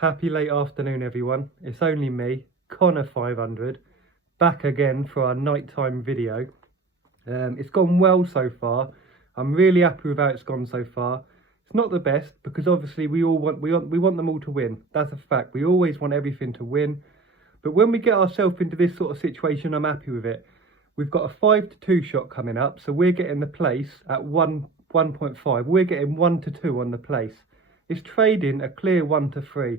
Happy late afternoon, everyone. It's only me, Connor 500, back again for our nighttime video. It's gone well so far. I'm really happy with how it's gone so far. It's not the best because obviously we want them all to win. That's a fact. We always want everything to win. But when we get ourselves into this sort of situation, I'm happy with it. We've got a 5-2 shot coming up, so we're getting the place at 1.5. We're getting 1-2 on the place. It's trading a clear 1-3.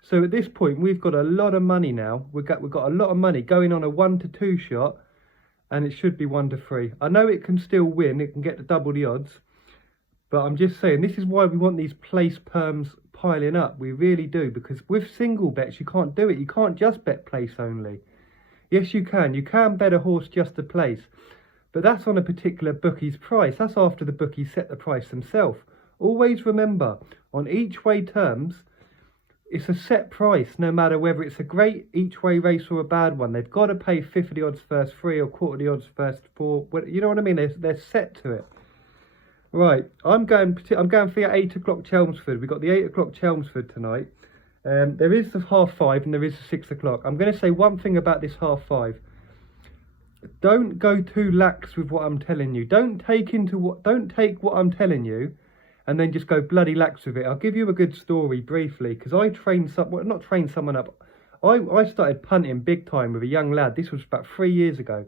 So at this point, we've got a lot of money now. We've got a lot of money going on a 1-2 shot, and it should be 1-3. I know it can still win. It can get to double the odds. But I'm just saying, this is why we want these place perms piling up. We really do, because with single bets, you can't do it. You can't just bet place only. Yes, you can. You can bet a horse just to place. But that's on a particular bookie's price. That's after the bookie set the price themselves. Always remember, on each way terms, it's a set price, no matter whether it's a great each way race or a bad one. They've got to pay 50 the odds first 3 or quarter the odds first 4. You know what I mean? They're set to it. Right, I'm going for the 8 o'clock Chelmsford. We've got the 8 o'clock Chelmsford tonight. There is the 5:30 and there is the 6 o'clock. I'm going to say one thing about this 5:30. Don't go too lax with what I'm telling you. Don't take what I'm telling you and then just go bloody lax with it. I'll give you a good story briefly, because I trained someone up. I started punting big time with a young lad. This was about 3 years ago.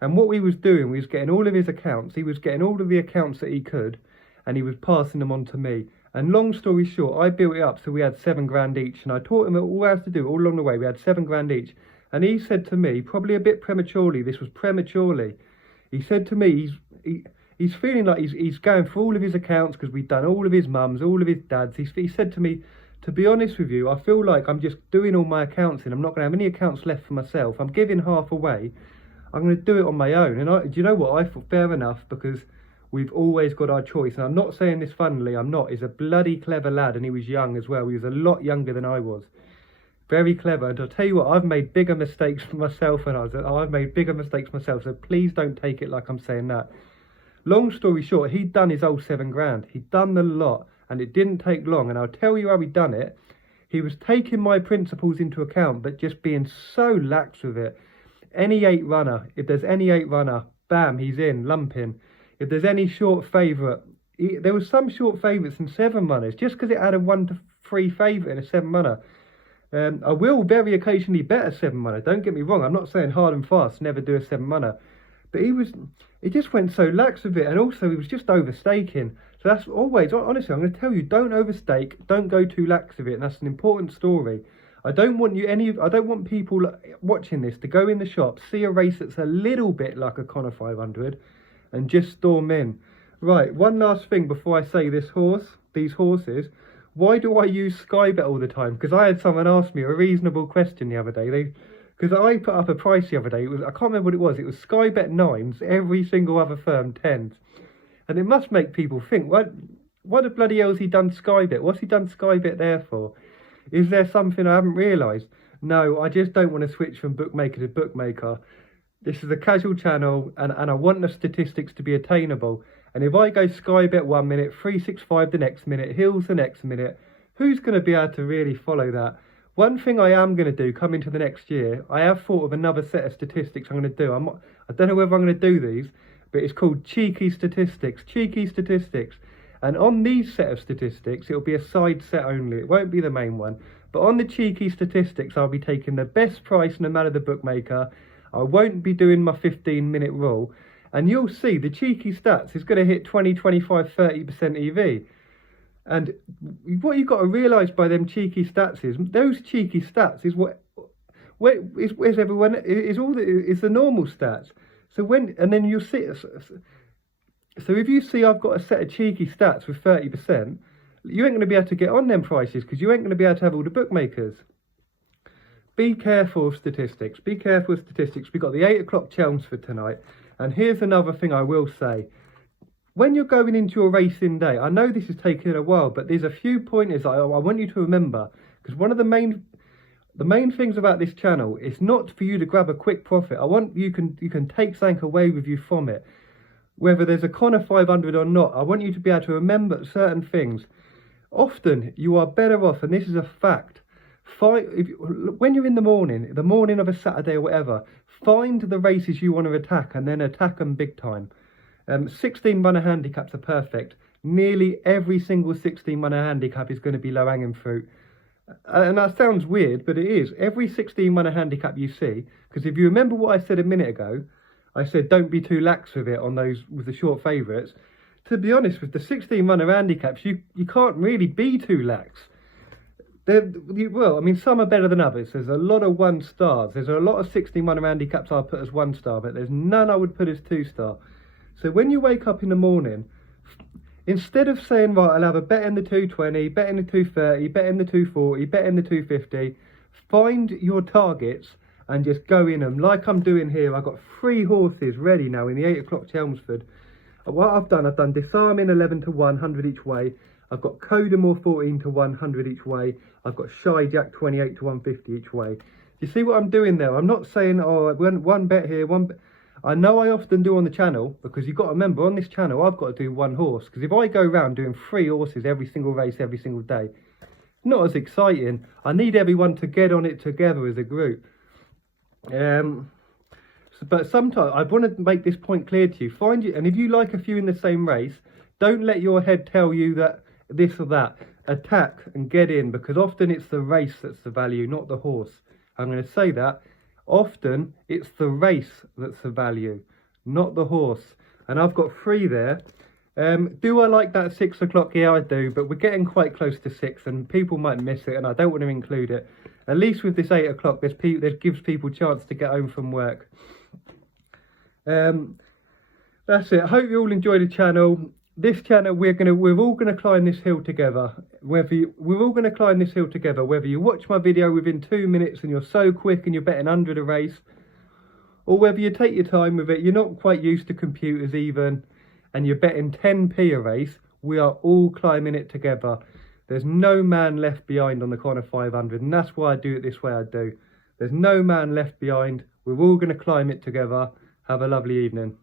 And what we was doing, we was getting all of his accounts. He was getting all of the accounts that he could, and he was passing them on to me. And long story short, I built it up so we had 7 grand each, and I taught him all how to do all along the way. We had 7 grand each. And he said to me, probably a bit prematurely, this was prematurely, he said to me, he's feeling like he's going through all of his accounts because we've done all of his mums, all of his dads. He said to me, to be honest with you, I feel like I'm just doing all my accounts in. I'm not going to have any accounts left for myself. I'm giving half away. I'm going to do it on my own. And do you know what? I thought fair enough, because we've always got our choice. And I'm not saying this funnily, I'm not. He's a bloody clever lad, and he was young as well. He was a lot younger than I was. Very clever. And I'll tell you what, I've made bigger mistakes for myself, and I've made bigger mistakes myself. So please don't take it like I'm saying that. Long story short, he'd done his old 7 grand. He'd done the lot, and it didn't take long. And I'll tell you how he'd done it. He was taking my principles into account, but just being so lax with it. Any 8 runner, if there's any 8 runner, bam, he's in, lumping. If there's any short favourite, there was some short favourites and 7 runners, just because it had a 1-3 favourite and a 7 runner. I will very occasionally bet a 7 runner, don't get me wrong. I'm not saying hard and fast, never do a 7 runner. But he just went so lax with it, and also he was just overstaking. So that's always, honestly, I'm going to tell you, don't overstake, don't go too lax with it, and that's an important story. I don't want people watching this to go in the shop, see a race that's a little bit like a Connor 500, and just storm in. Right, one last thing before I say these horses. Why do I use Sky Bet all the time? Because I had someone ask me a reasonable question the other day. Because I put up a price the other day. I can't remember what it was. It was Sky Bet 9s, every single other firm 10s. And it must make people think, what the bloody hell has he done Sky Bet? What's he done Sky Bet there for? Is there something I haven't realised? No, I just don't want to switch from bookmaker to bookmaker. This is a casual channel, and I want the statistics to be attainable. And if I go Sky Bet 1 minute, 365 the next minute, Hills the next minute, who's going to be able to really follow that? One thing I am going to do coming to the next year, I have thought of another set of statistics I'm going to do. I don't know whether I'm going to do these, but it's called cheeky statistics. Cheeky statistics. And on these set of statistics, it'll be a side set only. It won't be the main one. But on the cheeky statistics, I'll be taking the best price no matter the bookmaker. I won't be doing my 15-minute rule. And you'll see the cheeky stats is going to hit 20, 25, 30% EV. And what you've got to realise by them cheeky stats is, those cheeky stats is where's everyone, is the normal stats. And then you'll see, so if you see I've got a set of cheeky stats with 30%, you ain't going to be able to get on them prices, because you ain't going to be able to have all the bookmakers. Be careful of statistics. Be careful of statistics. We've got the 8 o'clock Chelmsford tonight. And here's another thing I will say. When you're going into your racing day, I know this is taking a while, but there's a few pointers I want you to remember. Because one of the main things about this channel is not for you to grab a quick profit. I want you can take something away with you from it. Whether there's a Connor 500 or not, I want you to be able to remember certain things. Often you are better off, and this is a fact, When you're in the morning of a Saturday or whatever, find the races you want to attack and then attack them big time. 16 runner handicaps are perfect. Nearly every single 16 runner handicap is going to be low hanging fruit. And that sounds weird, but it is. Every 16 runner handicap you see, because if you remember what I said a minute ago, I said don't be too lax with it on those with the short favourites. To be honest, with the 16 runner handicaps, you can't really be too lax. Well, I mean, some are better than others. There's a lot of 1 stars. There's a lot of 16 runner handicaps I'll put as 1 star, but there's none I would put as 2 star. So when you wake up in the morning, instead of saying, right, I'll have a bet in the 220, bet in the 230, bet in the 240, bet in the 250, find your targets and just go in them. Like I'm doing here, I've got 3 horses ready now in the 8 o'clock Chelmsford. What I've done Disarming 11 to 100 each way. I've got Codamore 14 to 100 each way. I've got Shy Jack 28 to 150 each way. You see what I'm doing there? I'm not saying, oh, one bet here, one bet. I know I often do on the channel, because you've got to remember, on this channel, I've got to do 1 horse. Because if I go around doing 3 horses every single race, every single day, not as exciting. I need everyone to get on it together as a group. But sometimes I want to make this point clear to you. And if you like a few in the same race, don't let your head tell you that this or that. Attack and get in, because often it's the race that's the value, not the horse. I'm going to say that. Often it's the race that's the value, not the horse. And I've got 3 there. Do I like that 6 o'clock? Yeah, I do, but we're getting quite close to 6 and people might miss it, and I don't want to include it. At least with this 8 o'clock, that gives people a chance to get home from work. That's it. I hope you all enjoy the channel. This channel, we're all gonna climb this hill together. We're all gonna climb this hill together. Whether you watch my video within 2 minutes and you're so quick and you're betting 100 a race, or whether you take your time with it, you're not quite used to computers even, and you're betting 10p a race, we are all climbing it together. There's no man left behind on the corner 500, and that's why I do it this way I do. There's no man left behind. We're all gonna climb it together. Have a lovely evening.